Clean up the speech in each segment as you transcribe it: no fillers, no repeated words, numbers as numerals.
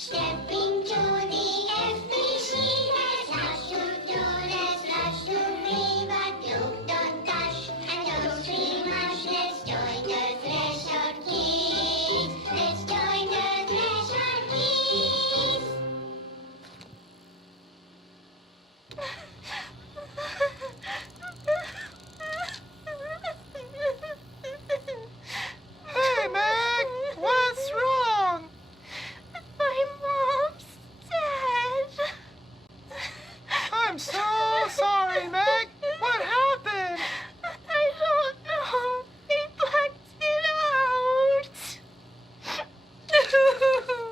Stepping to the FBC, there's lots to do, there's lots to be, but look, don't dash, and don't scream much. Let's join the Threshold Kids. Let's join the Threshold Kids. Hey, Meg! What's wrong? My mom's dead. I'm so sorry, Meg! What happened? I don't know. They blacked it out.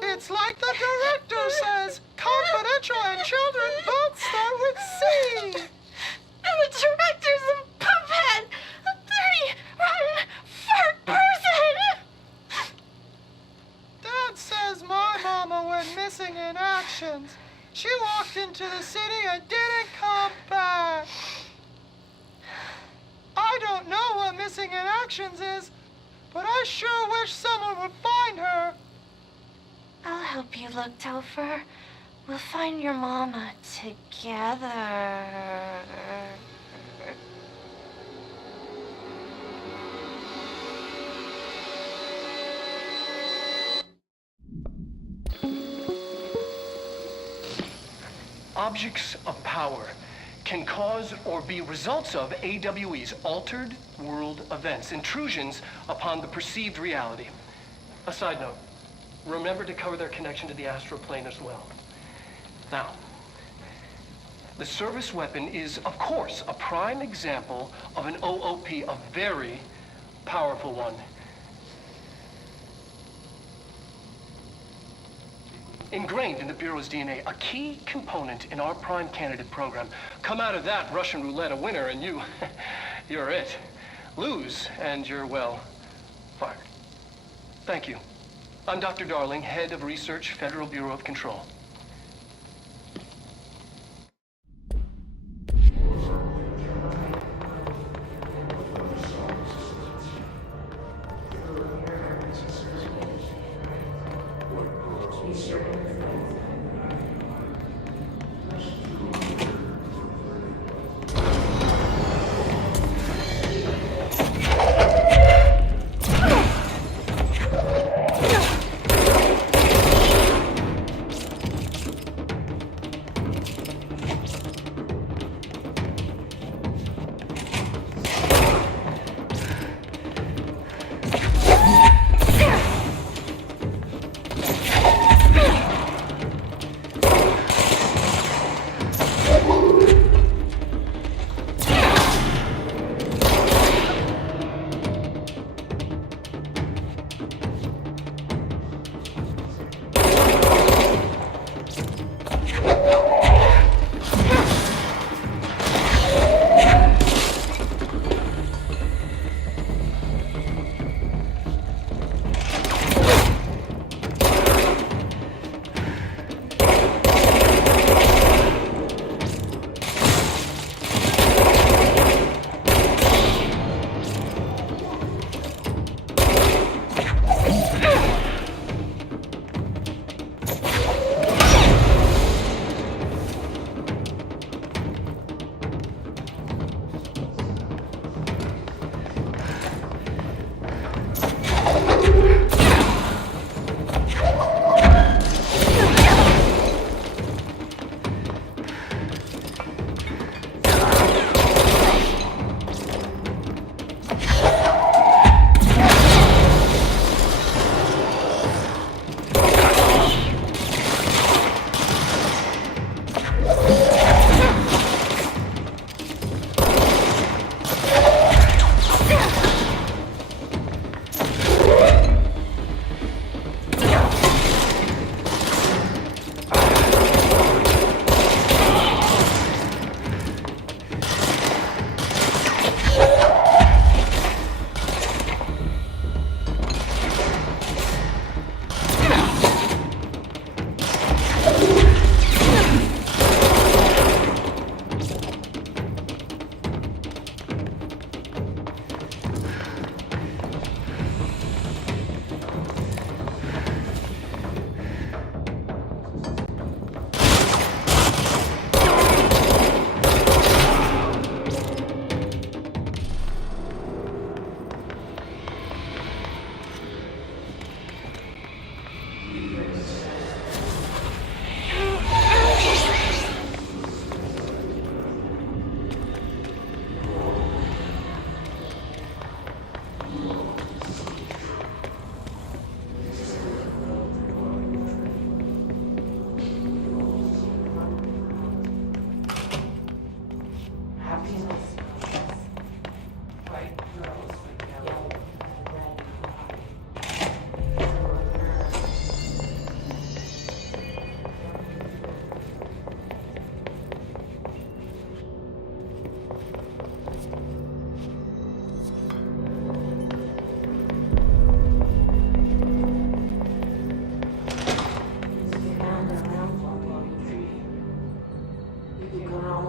It's like the director says, confidential and children both start with C. The director's a puppet. A dirty, rotten, fart person. Dad says my mama went missing in actions. She walked into the city and didn't come back. I don't know what missing in actions is, but I sure wish someone would find her. I'll help you look, Topher. We'll find your mama together. Objects of power can cause or be results of AWE's altered world events, intrusions upon the perceived reality. A side note, remember to cover their connection to the astral plane as well. Now, the service weapon is, of course, a prime example of an OOP, a very powerful one. Ingrained in the Bureau's DNA, a key component in our prime candidate program. Come out of that Russian roulette a winner and you're it. Lose and you're, well, fired. Thank you. I'm Dr. Darling, Head of Research, Federal Bureau of Control.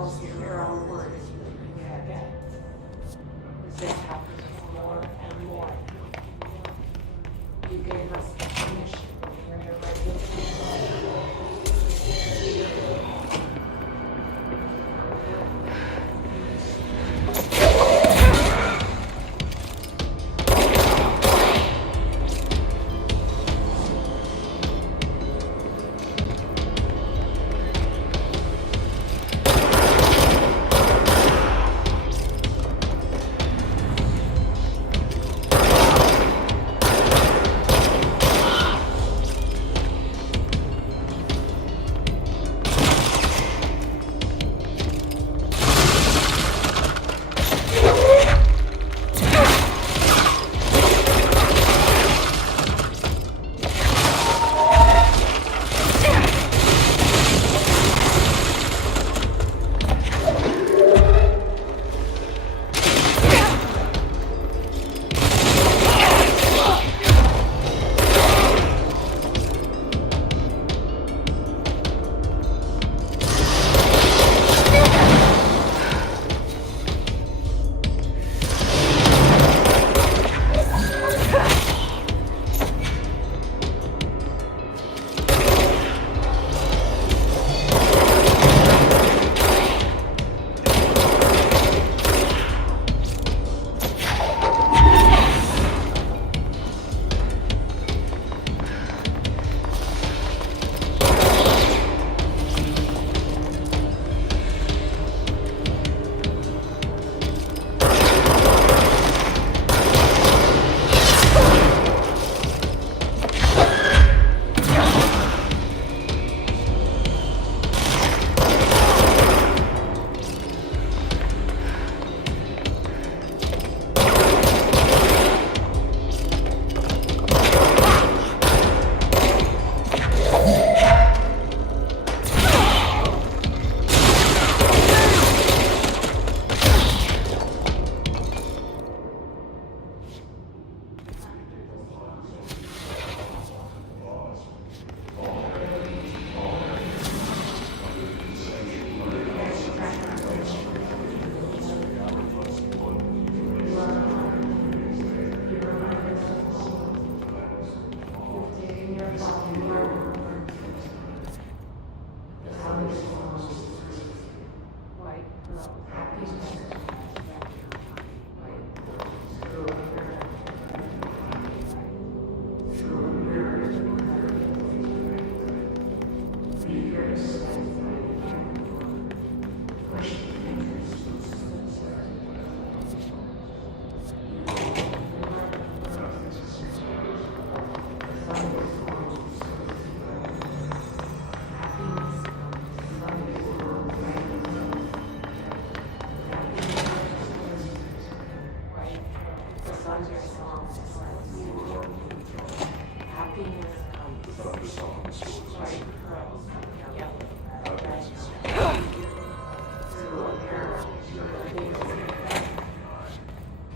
ourselves to hear our words again. This happens more and more. You gave us permission when you're ready.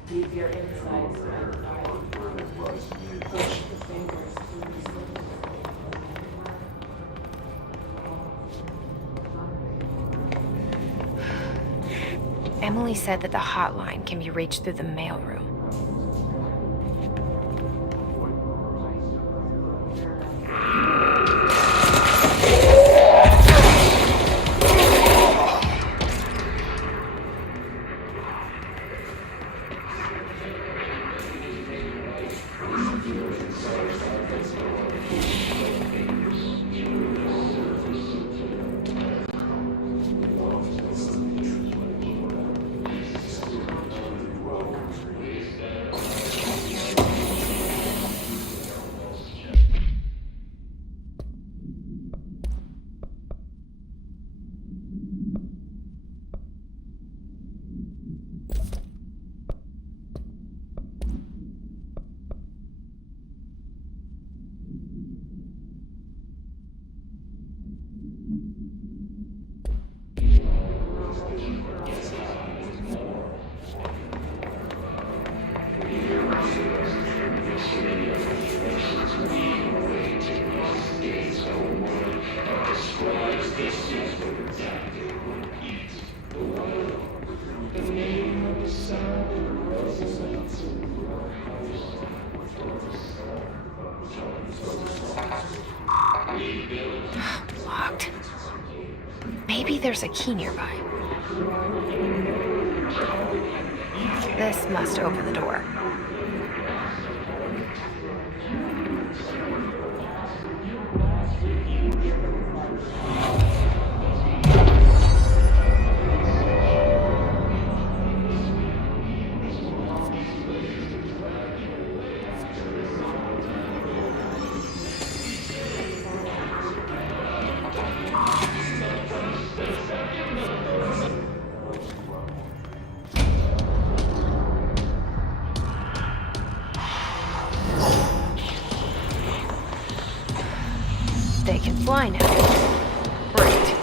Keep your insides and push the fingers to the Emily said that the hotline can be reached through the mailroom. Maybe there's a key nearby. This must open the door. They can fly now. Great.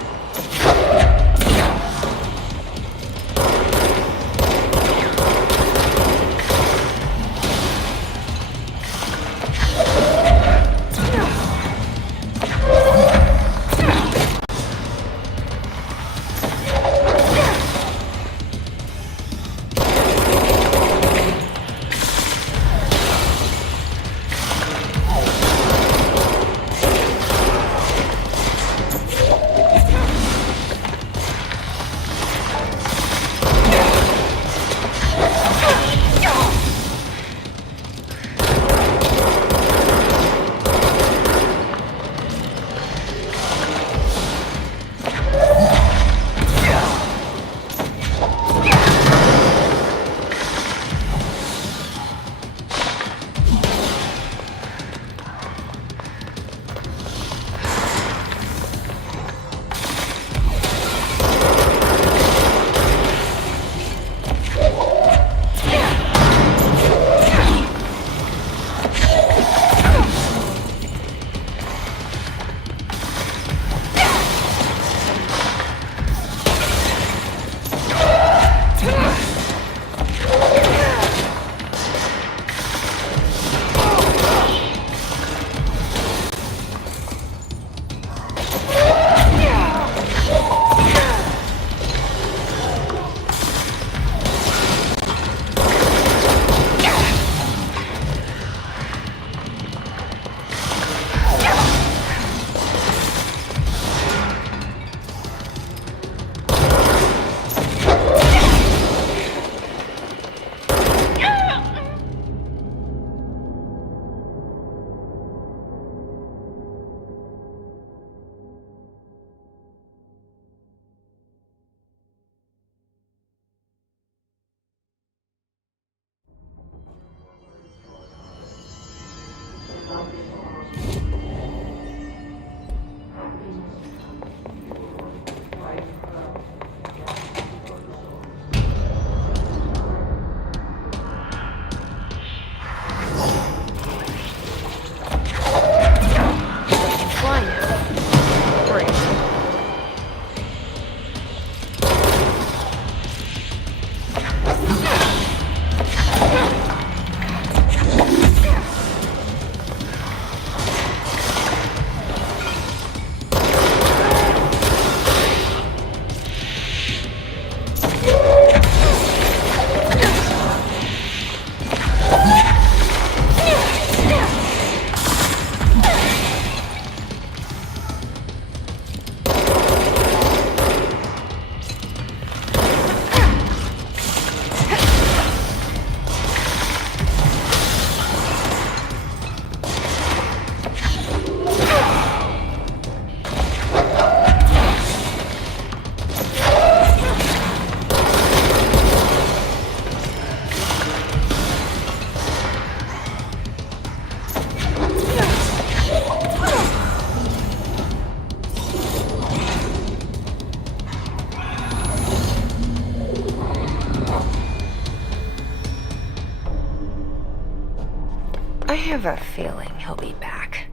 I have a feeling he'll be back.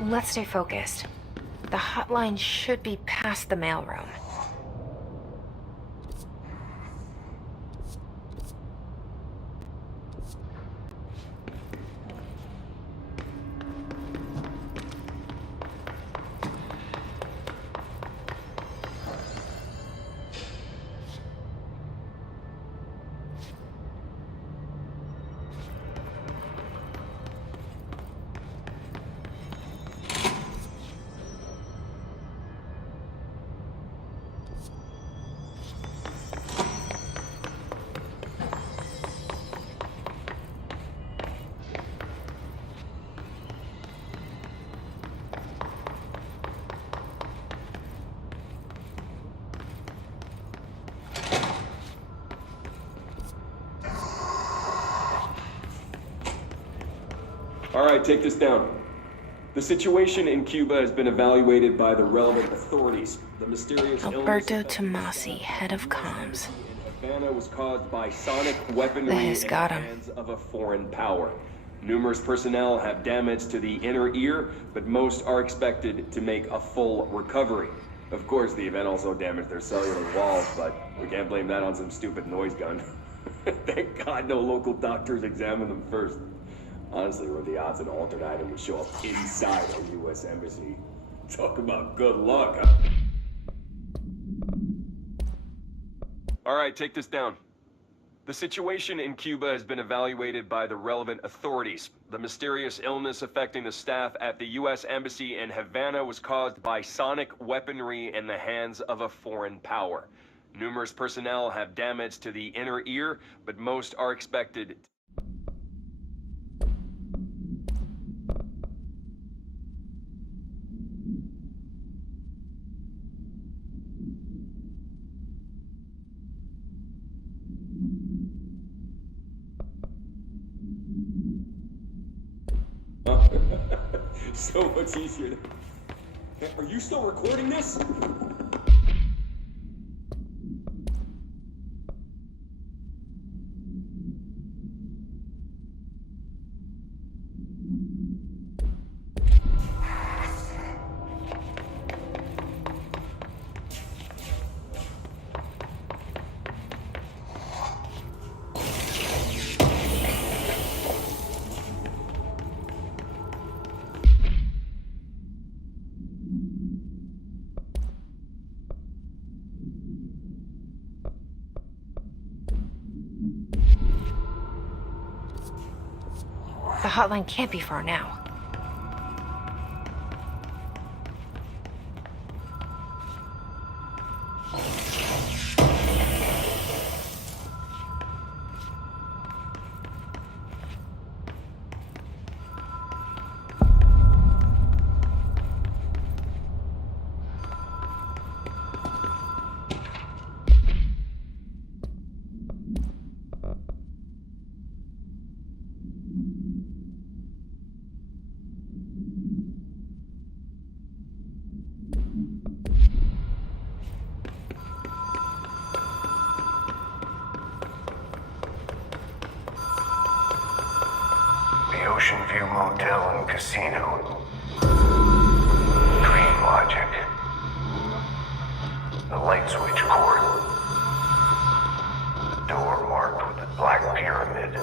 Let's stay focused. The hotline should be past the mailroom. right, take this down. The situation in Cuba has been evaluated by the relevant authorities. The mysterious Alberto Tomasi, head of comms. in Havana was caused by sonic weaponry This in got the him. hands of a foreign power. Numerous personnel have damage to the inner ear, but most are expected to make a full recovery. Of course, the event also damaged their cellular walls, but we can't blame that on some stupid noise gun. Thank God no local doctors examined them first. Honestly, what are the odds an altered item would show up inside a U.S. embassy? Talk about good luck, huh? All right, take this down. The situation in Cuba has been evaluated by the relevant authorities. The mysterious illness affecting the staff at the U.S. Embassy in Havana was caused by sonic weaponry in the hands of a foreign power. Numerous personnel have damage to the inner ear, but most are expected. So much easier to... Are you still recording this? The hotline can't be far now. The Ocean View Motel and Casino. Dream logic. The light switch cord. The door marked with the black pyramid.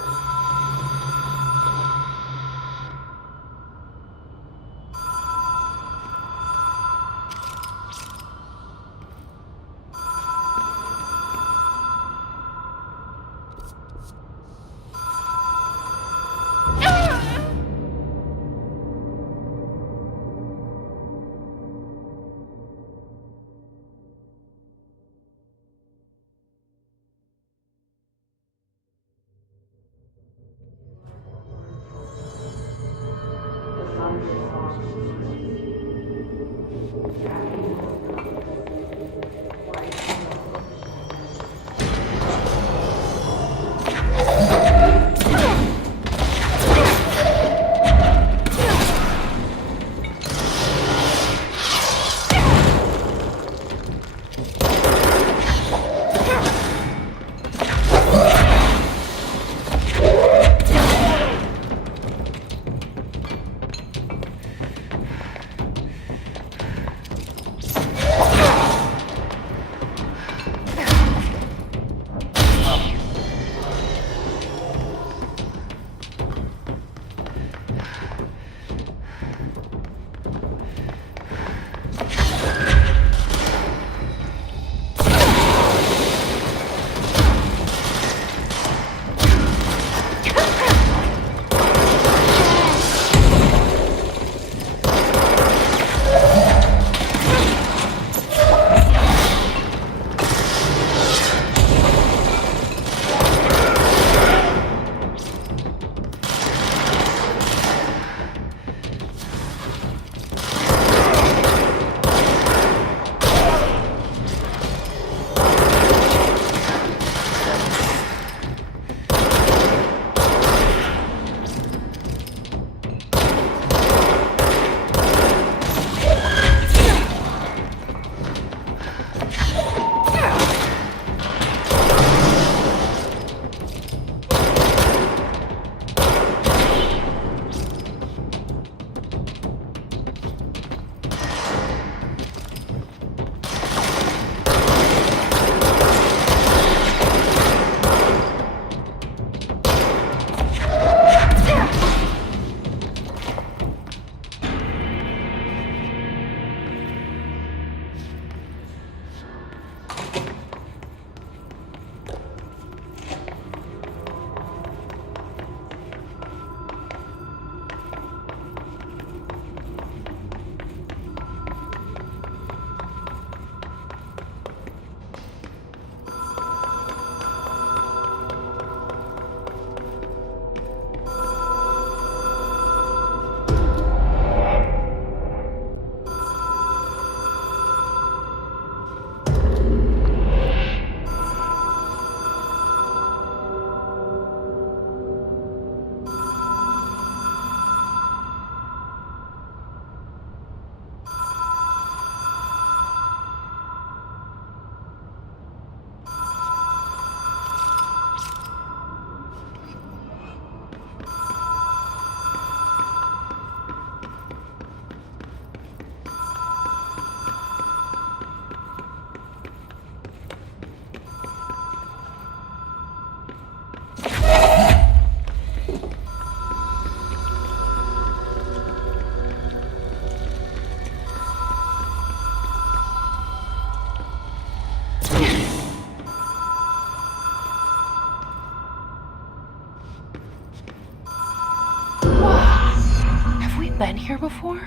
before?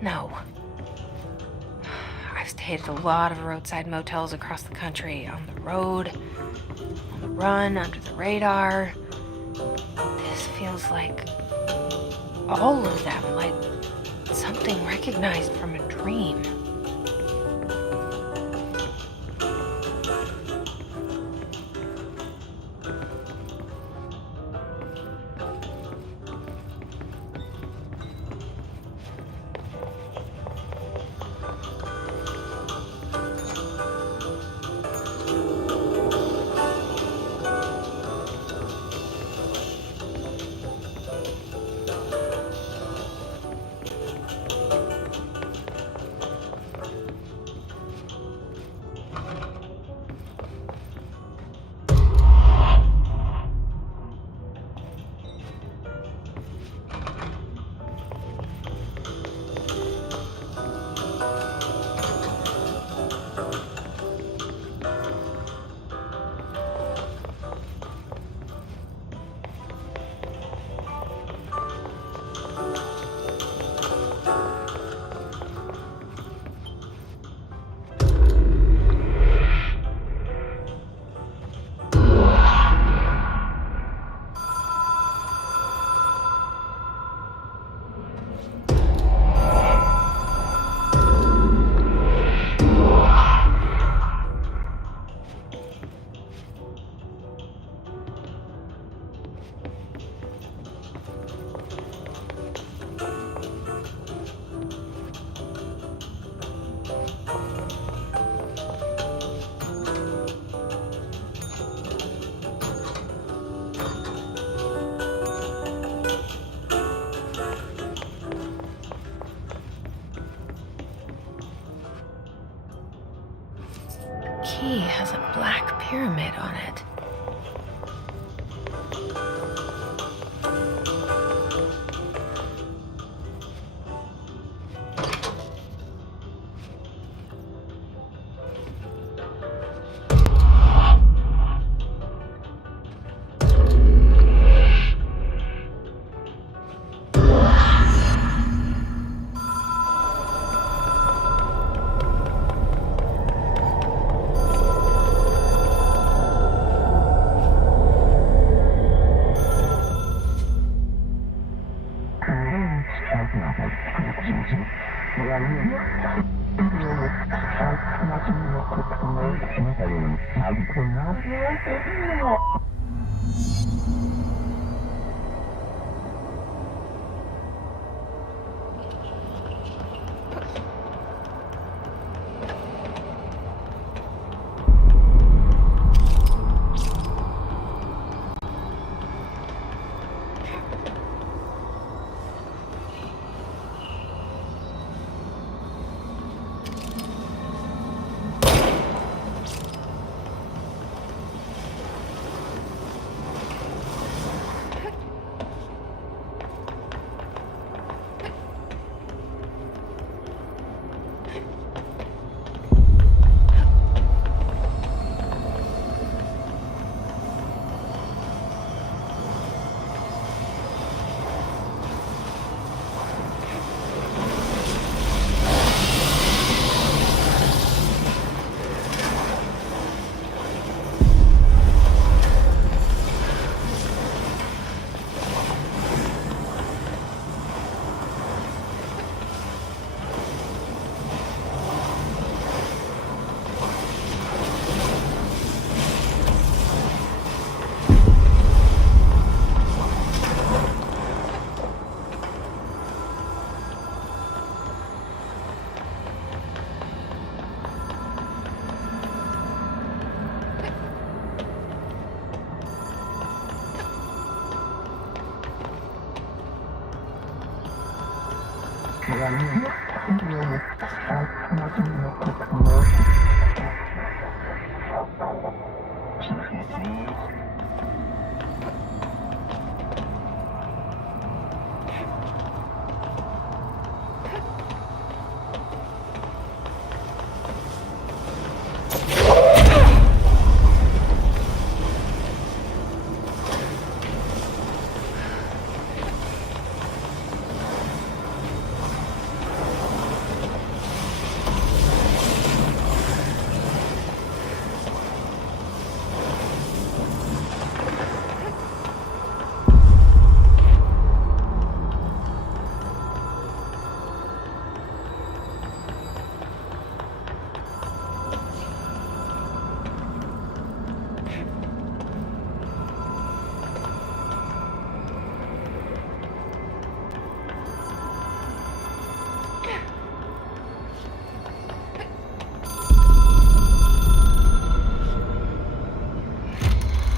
No. I've stayed at a lot of roadside motels across the country, on the road, on the run, under the radar. This feels like all of them, like something recognized from a dream. Key has a black pyramid on it.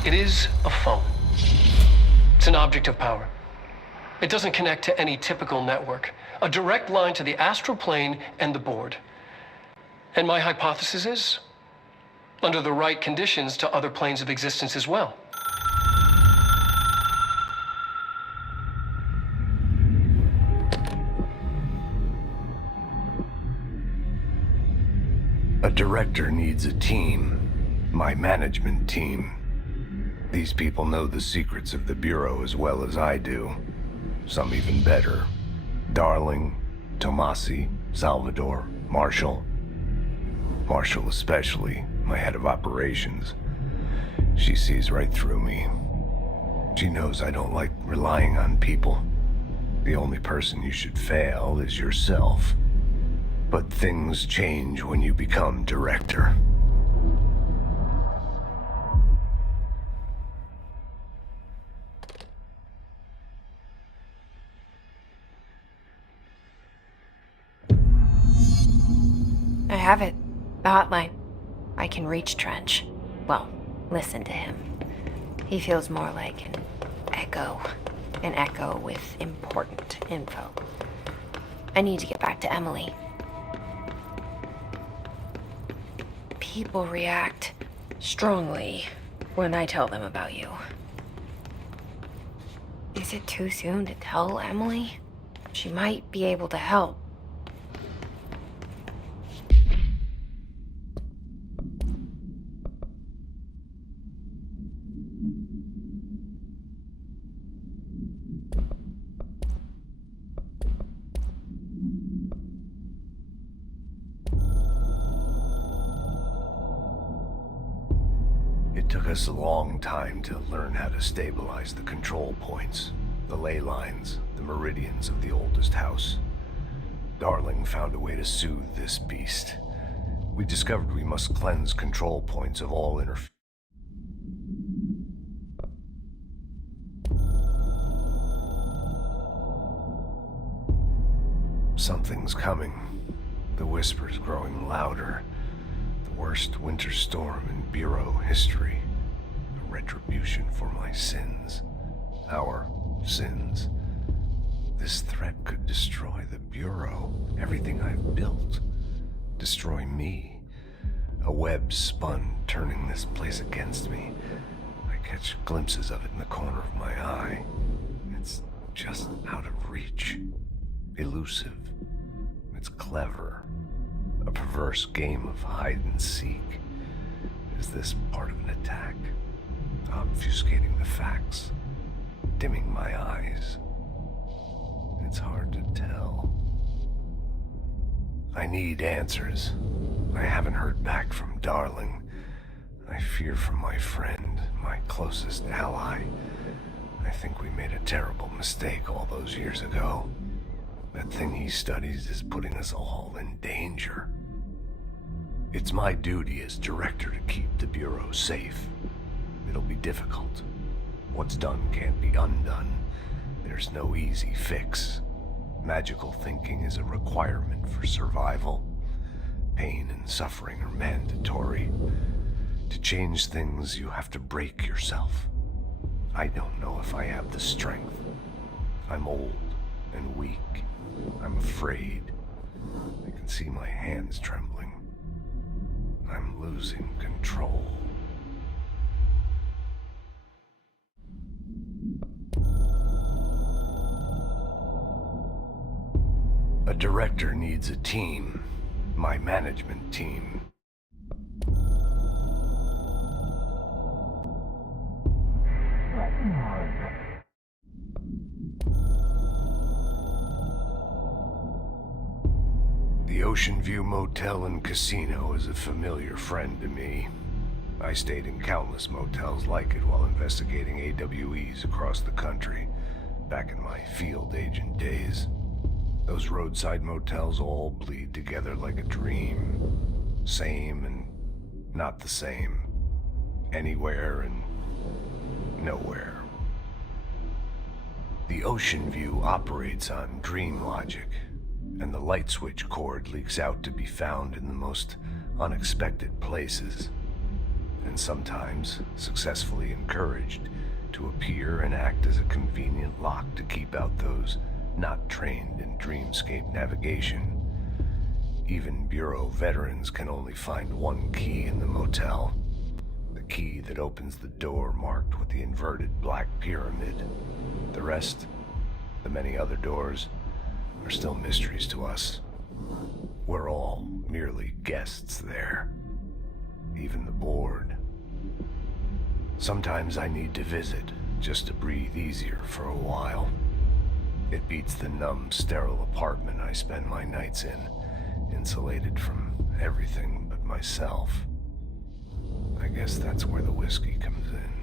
It is a phone. It's an object of power. It doesn't connect to any typical network. A direct line to the astral plane and the board. And my hypothesis is, under the right conditions, to other planes of existence as well. A director needs a team. My management team. These people know the secrets of the Bureau as well as I do. Some even better. Darling, Tomasi, Salvador, Marshall. Marshall especially, my head of operations. She sees right through me. She knows I don't like relying on people. The only person you should fail is yourself. But things change when you become director. I have it. The hotline. I can reach Trench. Well, listen to him. He feels more like an echo. An echo with important info. I need to get back to Emily. People react strongly when I tell them about you. Is it too soon to tell Emily? She might be able to help. It took us a long time to learn how to stabilize the control points, the ley lines, the meridians of the oldest house. Darling found a way to soothe this beast. We discovered we must cleanse control points of all interference. Something's coming. The whispers growing louder. The worst winter storm in Bureau history. A retribution for my sins. Our sins. This threat could destroy the Bureau, everything I've built. Destroy me. A web spun, turning this place against me. I catch glimpses of it in the corner of my eye. It's just out of reach. Elusive. It's clever. A perverse game of hide and seek. Is this part of an attack? Obfuscating the facts. Dimming my eyes. It's hard to tell. I need answers. I haven't heard back from Darling. I fear for my friend, my closest ally. I think we made a terrible mistake all those years ago. That thing he studies is putting us all in danger. It's my duty as director to keep the Bureau safe. It'll be difficult. What's done can't be undone. There's no easy fix. Magical thinking is a requirement for survival. Pain and suffering are mandatory. To change things, you have to break yourself. I don't know if I have the strength. I'm old and weak. I'm afraid. I can see my hands trembling. I'm losing control. A director needs a team. My management team. The Ocean View Motel and Casino is a familiar friend to me. I stayed in countless motels like it while investigating AWEs across the country, back in my field agent days. Those roadside motels all bleed together like a dream. Same and not the same. Anywhere and nowhere. The Ocean View operates on dream logic, and the light switch cord leaks out to be found in the most unexpected places. and sometimes successfully encouraged to appear and act as a convenient lock to keep out those not trained in dreamscape navigation. Even Bureau veterans can only find one key in the motel. The key that opens the door marked with the inverted black pyramid. The rest, the many other doors, are still mysteries to us. We're all merely guests there. Even the board. Sometimes I need to visit, just to breathe easier for a while. It beats the numb, sterile apartment I spend my nights in, insulated from everything but myself. I guess that's where the whiskey comes in.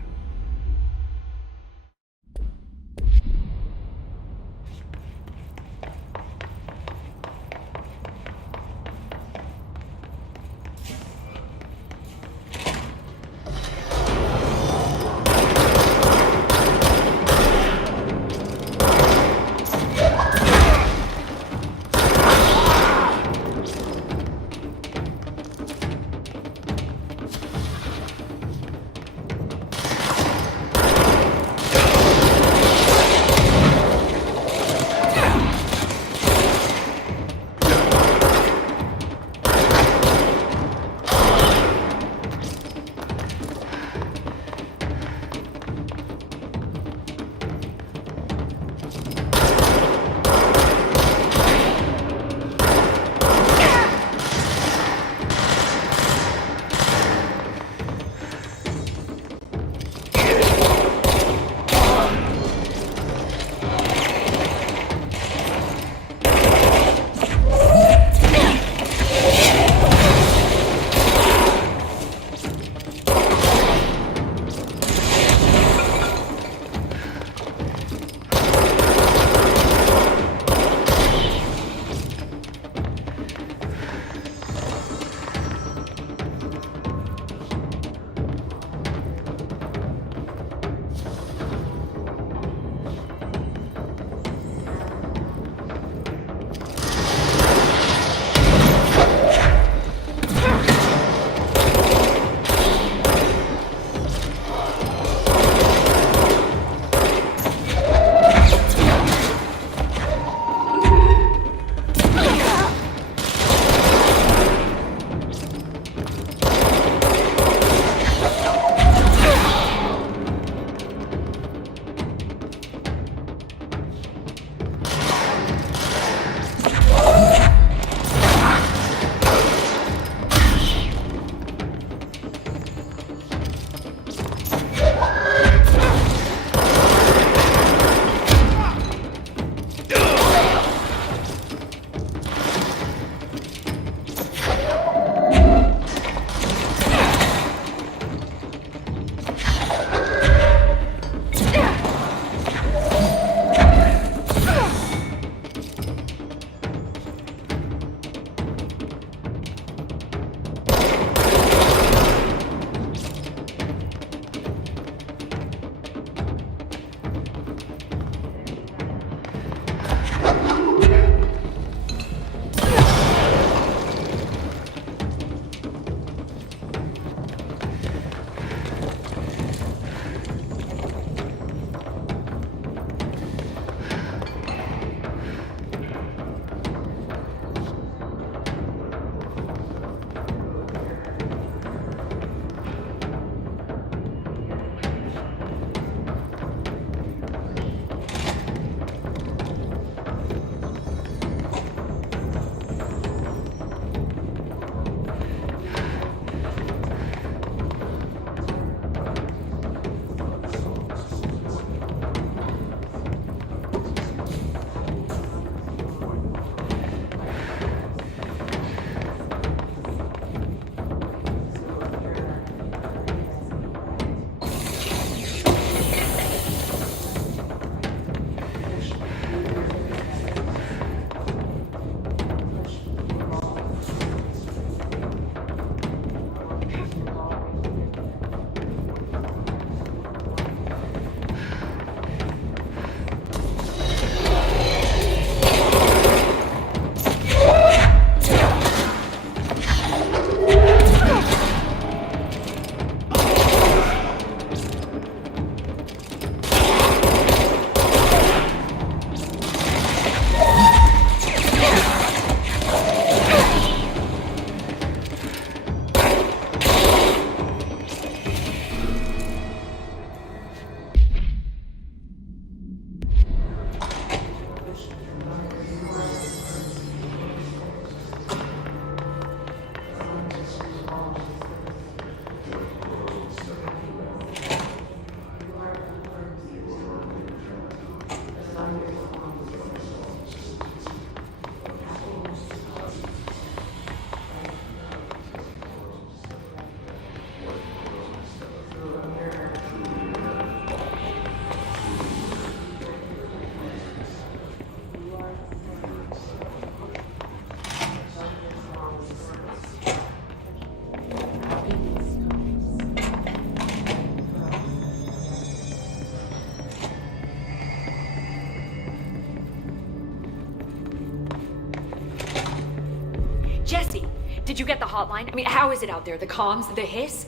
Jesse, did you get the hotline? I mean, how is it out there? The comms, the hiss?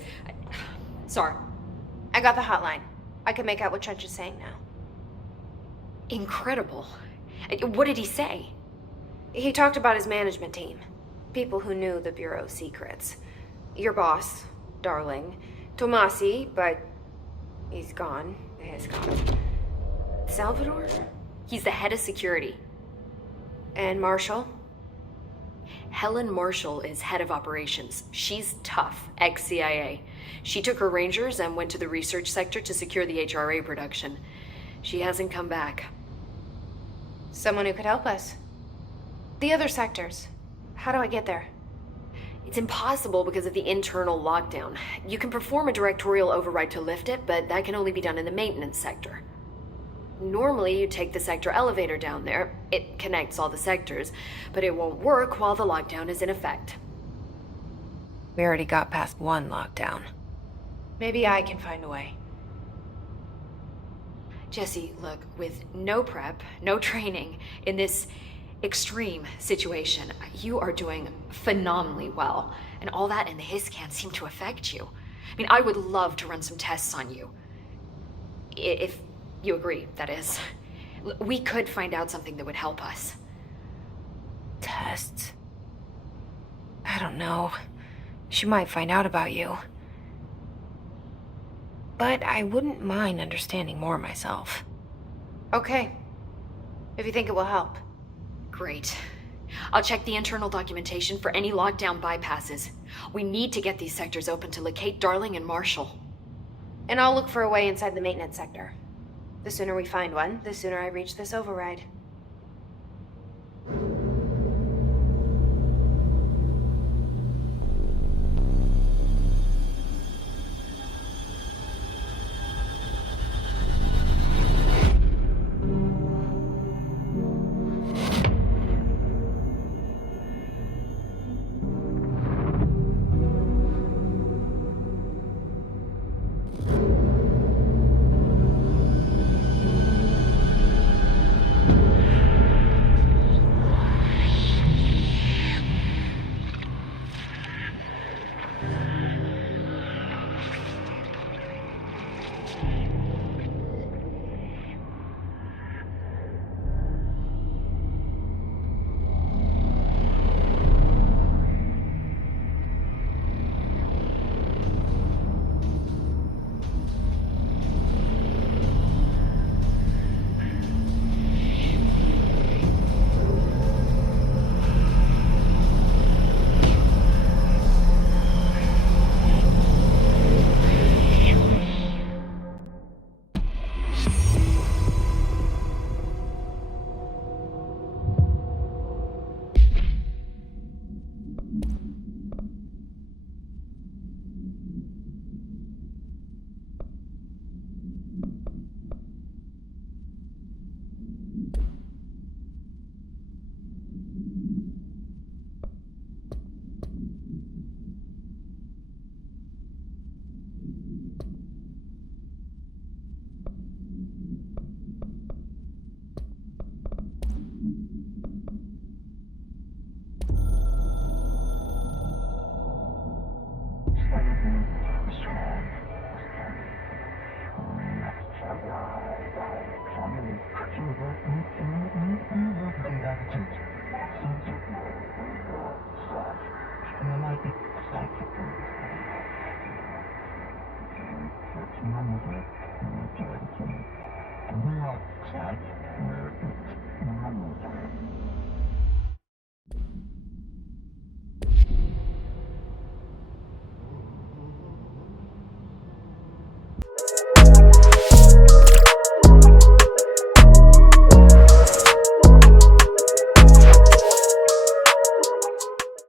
Sorry. I got the hotline. I can make out what Trench is saying now. Incredible. What did he say? He talked about his management team. People who knew the Bureau's secrets. Your boss, Darling. Tomasi, but he's gone. He's gone. Salvador? He's the head of security. And Marshall? Helen Marshall is head of operations. She's tough, ex-CIA. She took her Rangers and went to the research sector to secure the HRA production. She hasn't come back. Someone who could help us. The other sectors. How do I get there? It's impossible because of the internal lockdown. You can perform a directorial override to lift it, but that can only be done in the maintenance sector. Normally, you take the sector elevator down there. It connects all the sectors, but it won't work while the lockdown is in effect. We already got past one lockdown. Maybe I can find a way. Jesse, look, with no prep, no training, in this extreme situation, you are doing phenomenally well. And all that and the hiss can't seem to affect you. I mean, I would love to run some tests on you. If you agree, that is. We could find out something that would help us. Tests? I don't know. She might find out about you. But I wouldn't mind understanding more myself. Okay. If you think it will help. Great. I'll check the internal documentation for any lockdown bypasses. We need to get these sectors open to locate Darling and Marshall. And I'll look for a way inside the maintenance sector. The sooner we find one, the sooner I reach this override.